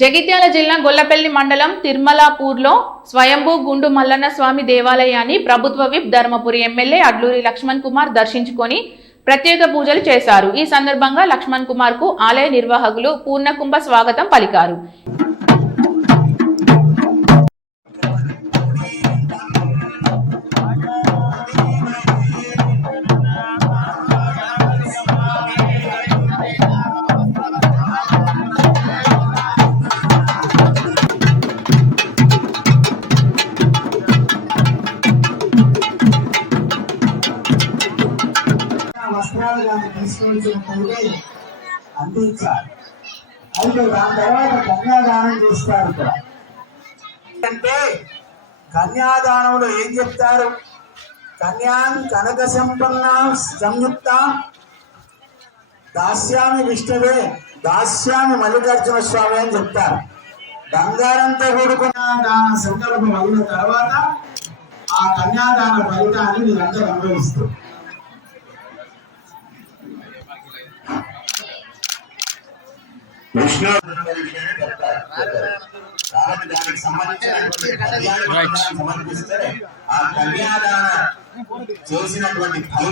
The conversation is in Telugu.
జగిత్యాల జిల్లా గొల్లపల్లి మండలం తిర్మలాపూర్లో స్వయంభూ గుండు మల్లన్న స్వామి దేవాలయాన్ని ప్రభుత్వ విప్ ధర్మపురి ఎమ్మెల్యే అడ్లూరి లక్ష్మణ్ కుమార్ దర్శించుకొని ప్రత్యేక పూజలు చేశారు। ఈ సందర్భంగా లక్ష్మణ్ కుమార్ కు ఆలయ నిర్వాహకులు పూర్ణకుంభ స్వాగతం పలికారు। వస్త్రాలు కానీ తీసుకొచ్చినట్లయితే అందించాలి। అయితే దాని తర్వాత కన్యాదానం చేస్తారు ఇక్కడ। అంటే కన్యాదానంలో ఏం చెప్తారు? కన్యాం కనక సంపన్న సంయుక్త దాస్యామి విష్ణువే దాస్యామి మల్లికార్జున స్వామి అని చెప్తారు। బంగారంతో కూడుకున్న సంకల్పం అయిన తర్వాత ఆ కన్యాదాన ఫలితాన్ని మీరందరూ అనుభవిస్తారు। విష్ణు కాబట్టి దానికి సంబంధించినటువంటి సమర్పిస్తే ఆ కన్యాదాన చేసినటువంటి